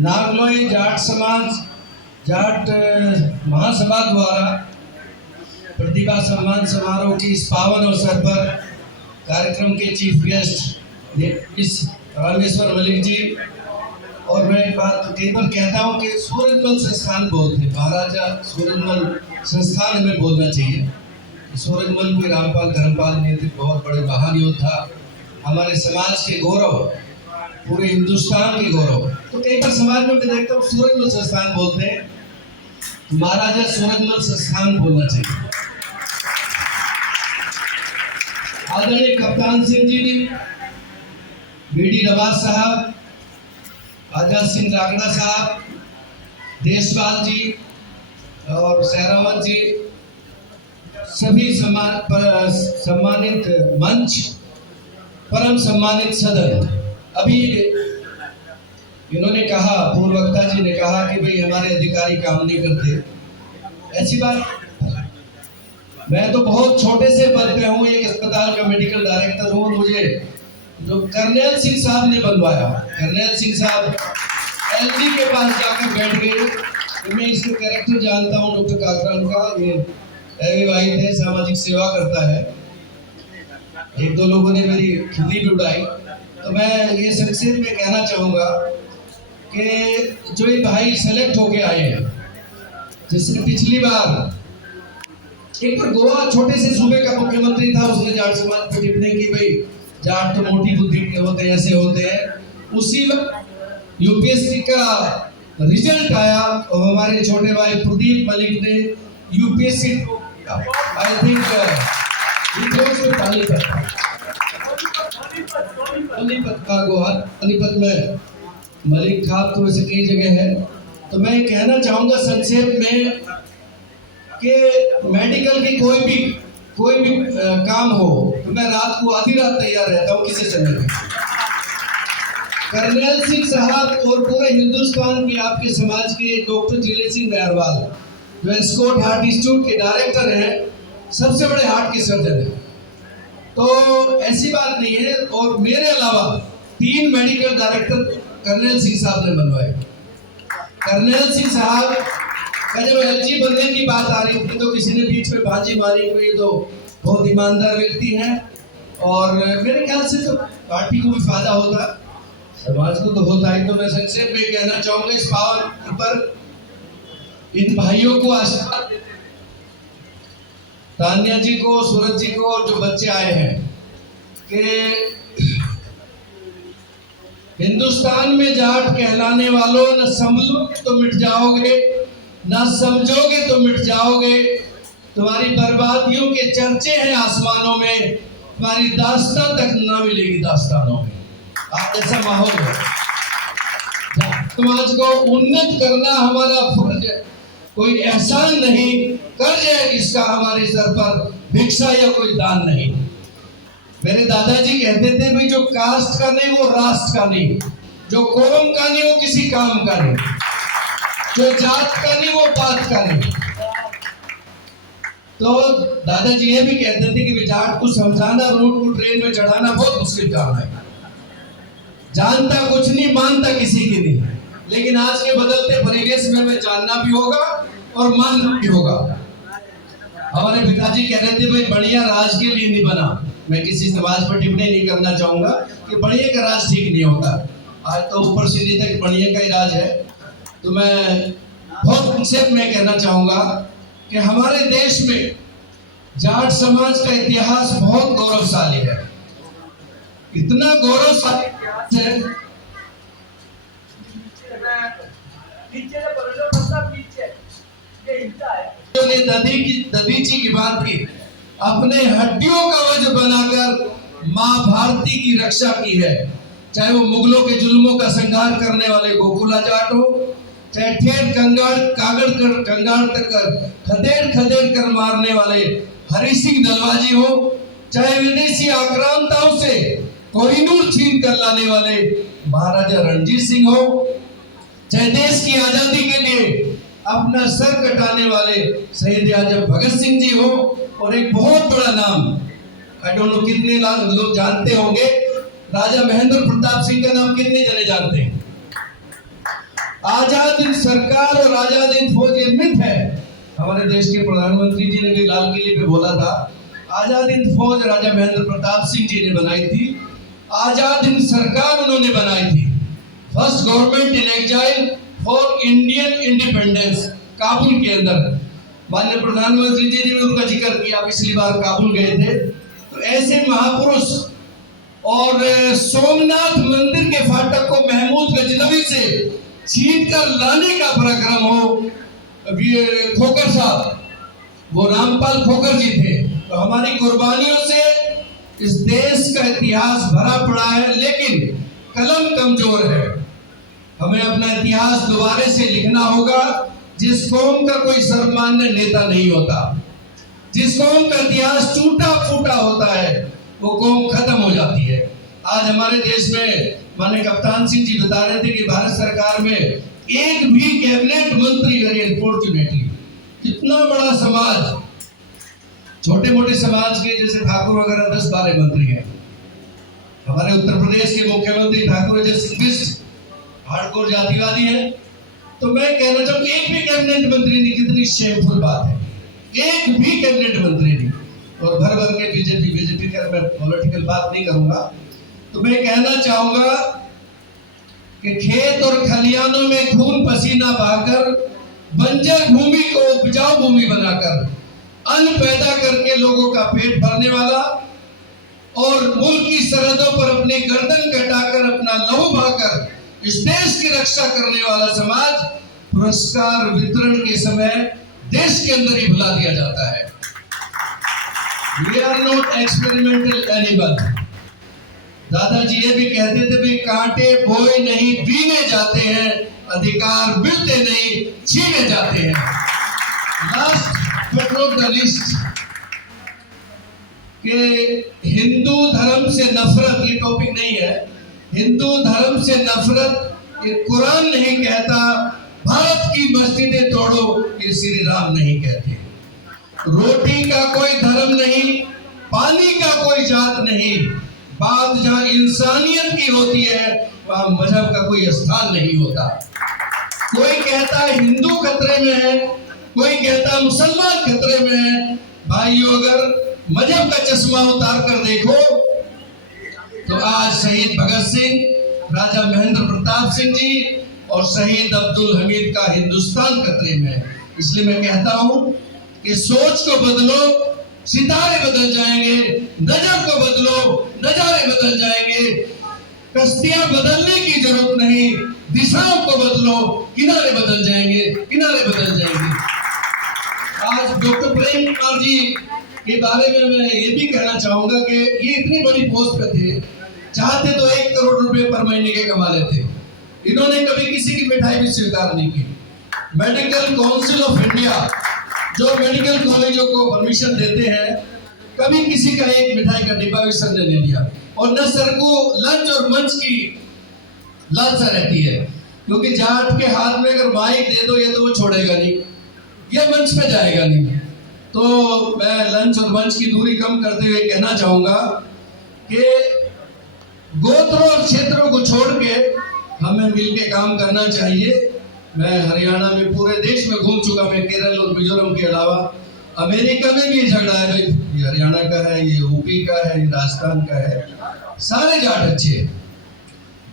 नागलोई जाट समाज जाट महासभा द्वारा प्रतिभा सम्मान समारोह की इस पावन अवसर पर कार्यक्रम के चीफ गेस्ट इस रामेश्वर मलिक जी, और मैं एक बात कई बार कहता हूँ कि सूरजमल संस्थान बोलते, महाराजा सूरजमल संस्थान हमें बोलना चाहिए। सूरजमल कोई रामपाल धर्मपाल नहीं थे, बहुत बड़े महान योद्धा, हमारे समाज के गौरव, पूरे हिंदुस्तान के गौरव। तो कई बार समाज में मैं देखता हूँ सूरजमल संस्थान बोलते हैं, महाराजा सूरजमल संस्थान बोलना चाहिए। आदरणीय कप्तान सिंह जी, बीडी नवाज साहब, आजाद सिंह रागड़ा साहब, देशपाल जी और सहरावत जी, सभी सम्मानित मंच, परम सम्मानित सदन। अभी इन्होंने कहा, पूर्व वक्ता जी ने कहा कि भाई हमारे अधिकारी काम नहीं करते। ऐसी बात, मैं तो बहुत छोटे से पद पे हूँ, एक अस्पताल का मेडिकल डायरेक्टर हूँ। मुझे जो कर्नल सिंह साहब ने बनवाया, कर्नल सिंह साहब एलजी के पास जाकर बैठ गए। तो मैं इसके कैरेक्टर जानता हूँ डॉक्टर काकरान का, ये अविवाहित है, सामाजिक सेवा करता है। एक दो लोगों ने मेरी खिल्ली भी उड़ाई। तो मैं ये संक्षेप में कहना चाहूँगा कि जो ये भाई सेलेक्ट होके आए हैं, जिसने पिछली बार एक बार गोवा छोटे से सूबे का मुख्यमंत्री था, उसने जाट समाज पर टिप्पणी की, भाई जाट तो मोटी बुद्धि के होते हैं, ऐसे होते हैं। उसी वक्त यूपीएससी का रिजल्ट आया और हमारे छोटे भाई प्रदीप मलिक ने यूपीएससी, आई थिंक पानीपत में मलिक था, तो ऐसे कई जगह है। तो मैं कहना चाहूँगा संक्षेप में कि मेडिकल की कोई भी काम हो तो मैं रात को आधी रात तैयार रहता हूँ किसी समय में। कर्नल सिंह साहब और पूरे हिंदुस्तान के आपके समाज के डॉक्टर जिले सिंह मेहरवाल, जो एस्कॉट हार्ट इंस्टीट्यूट के डायरेक्टर हैं, सबसे बड़े हार्ट के सर्जन हैं। तो ऐसी बात नहीं है। और मेरे अलावा 3 मेडिकल डायरेक्टर कर्नल सिंह साहब ने बनवाए। कर्नल सिंह साहब का जब एलजी बनने की बात आ रही थी तो किसी ने बीच में बाजी मारी, हुई तो बहुत ईमानदार व्यक्ति हैं और मेरे ख्याल से तो पार्टी को भी फायदा होता, समाज को तो होता ही। तो मैं संक्षेप में कहना चाहूंगा इस पावन पर इन भाइयों को आशीर्वाद, तान्या जी को, सूरज जी को, और जो बच्चे आए हैं कि हिंदुस्तान में जाट कहलाने वालों, न समझोगे तो मिट जाओगे, ना समझोगे तो मिट जाओगे। तुम्हारी बर्बादियों के चर्चे हैं आसमानों में, तुम्हारी दास्तान तक ना मिलेगी दास्तानों में। आप ऐसा माहौल है। समाज को उन्नत करना हमारा फर्ज है, कोई एहसान नहीं, कर्ज है इसका हमारे सर पर, भिक्षा या कोई दान नहीं। मेरे दादाजी कहते थे भाई जो कास्ट का नहीं वो राष्ट्र का नहीं, जो कौम का नहीं वो किसी काम का नहीं, जो जात का नहीं वो बात का नहीं। तो दादाजी ये भी कहते थे कि जाट को समझाना, रूट को ट्रेन में चढ़ाना बहुत मुश्किल काम है। जानता कुछ नहीं, मानता किसी की नहीं। लेकिन आज के बदलते परिवेश में हमें जानना भी होगा और मानना भी होगा। हमारे पिताजी कह रहे थे भाई बढ़िया राज के लिए नहीं बना। मैं किसी समाज पर टिप्पणी नहीं करना चाहूंगा कि बढ़िया का राज ठीक नहीं होता। आज तो ऊपर से नीचे तक बढ़िया का ही राज है। तो मैं बहुत संक्षेप में कहना चाहूंगा कि हमारे देश में जाट समाज का इतिहास बहुत गौरवशाली है। इतना गौरवशाली है ने दधीची की बात की, अपने हड्डियों का वज्र बनाकर मां भारती की रक्षा की है। चाहे वो मुगलों के जुल्मों का संहार करने वाले गोकुला जाट हो, चाहे ठेठ कंगाड़ तक खदेड़ कर मारने वाले हरि सिंह दलवाजी हो, चाहे विदेशी आक्रांताओं से कोहिनूर छीन कर लाने वाले महाराजा रणजीत सिंह हो, चाहे देश की आजादी के लिए अपना सर कटाने वाले शहीद आजम भगत सिंह जी हो, और एक बहुत बड़ा नाम, आई डोंट नो कितने लोग जानते होंगे, राजा महेंद्र प्रताप सिंह का नाम कितने जने जानते हैं? आजाद हिंद सरकार और आजाद हिंद फौज ये मिथ है। हमारे देश के प्रधानमंत्री जी ने भी लाल किले पे बोला था, आजाद हिंद फौज राजा महेंद्र प्रताप सिंह जी ने बनाई थी, आजाद हिंद सरकार उन्होंने बनाई थी। First government in exile for Indian independence, Kabul के अंदर। माननीय प्रधानमंत्री जी ने भी उनका जिक्र किया, पिछली बार काबुल गए थे। तो ऐसे महापुरुष और सोमनाथ मंदिर के फाटक को महमूद गजनवी से छीन कर लाने का पराक्रम हो, खोकर साहब, वो रामपाल खोकर जी थे। तो हमारी कुर्बानियों से इस देश का इतिहास भरा पड़ा है, लेकिन कलम कमजोर है। हमें अपना इतिहास दोबारा से लिखना होगा। जिस कौम का कोई सर्वमान्य नेता नहीं होता, जिस कौम का इतिहास टूटा फूटा होता है, वो कौम खत्म हो जाती है। आज हमारे देश में माननीय कप्तान सिंह जी बता रहे थे कि भारत सरकार में एक भी कैबिनेट मंत्री नहीं, अनफॉर्चुनेटली। इतना बड़ा समाज, छोटे मोटे समाज के जैसे ठाकुर वगैरह 10-12 मंत्री हैं। हमारे उत्तर प्रदेश के मुख्यमंत्री ठाकुर अजय सिंह बिष्ट हार्डकोर जातिवादी है। तो मैं कहना चाहूँ एक भी कैबिनेट मंत्री नहीं, कितनी शेमफुल बात है, एक भी कैबिनेट मंत्री नहीं। और भर भर के बीजेपी का मैं पॉलिटिकल बात नहीं करूंगा। तो मैं कहना चाहूंगा कि खेत और खलियानों में खून पसीना बहाकर, बंजर भूमि को उपजाऊ भूमि बनाकर, अन्न पैदा करके लोगों का पेट भरने वाला और मुल्क की सरहदों पर अपनी गर्दन कटाकर अपना लहू बहाकर इस देश की रक्षा करने वाला समाज पुरस्कार वितरण के समय देश के अंदर ही भुला दिया जाता है। We are not experimental animal। दादाजी ये भी कहते थे, भाई कांटे बोए नहीं बीने जाते हैं, अधिकार मिलते नहीं छीने जाते हैं। Last but not the least, कि हिंदू धर्म से नफरत, ये टॉपिक नहीं है, हिंदू धर्म से नफरत ये कुरान नहीं कहता, भारत की मस्जिदें तोड़ो ये श्री राम नहीं कहते। रोटी का कोई धर्म नहीं, पानी का कोई जात नहीं, बात जहां इंसानियत की होती है वहां मजहब का कोई स्थान नहीं होता। कोई कहता है हिंदू खतरे में है, कोई कहता है मुसलमान खतरे में है। भाइयों, अगर मजहब का चश्मा उतार कर देखो तो आज शहीद भगत सिंह, राजा महेंद्र प्रताप सिंह जी और शहीद अब्दुल हमीद का हिंदुस्तान खतरे में है। इसलिए मैं कहता हूं कि सोच को बदलो, सितारे बदल जाएंगे, नजर को बदलो, नजारे बदल जाएंगे। कश्तियां बदलने की जरूरत नहीं, दिशाओं को बदलो, किनारे बदल जाएंगे, किनारे बदल जाएंगे। आज डॉक्टर प्रेम कुमार जी के बारे में मैं ये भी कहना चाहूंगा कि ये इतनी बड़ी पोस्ट पे थे, चाहते तो 1 करोड़ रुपए पर महीने के कमा लेते। इन्होंने कभी किसी की मिठाई भी स्वीकार नहीं की। मेडिकल काउंसिल ऑफ इंडिया जो मेडिकल कॉलेजों को परमिशन देते हैं, कभी किसी का एक मिठाई का डिब्बा भी सर ने नहीं लिया। और न सर को लंच और मंच की लालसा रहती है, क्योंकि जाट के हाथ में अगर माइक दे दो ये तो वो छोड़ेगा नहीं, ये मंच पे जाएगा नहीं। तो मैं लंच और मंच की दूरी कम करते हुए कहना चाहूंगा कि गोत्रों और क्षेत्रों को छोड़ के हमें मिलके काम करना चाहिए। मैं हरियाणा में, पूरे देश में घूम चुका, मैं केरल और मिजोरम के अलावा। अमेरिका में भी ये झगड़ा है, भाई ये हरियाणा का है, ये यूपी का है, ये राजस्थान का है, सारे जाट अच्छे।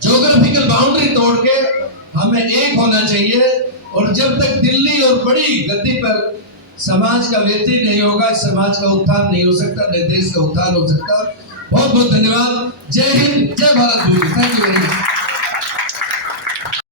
ज्योग्राफिकल बाउंड्री तोड़ के हमें एक होना चाहिए। और जब तक दिल्ली और बड़ी गद्दी पर समाज का व्यक्ति नहीं होगा, समाज का उत्थान नहीं हो सकता, न देश का उत्थान हो सकता। बहुत बहुत धन्यवाद। जय हिंद, जय Bharat. Thank you very much.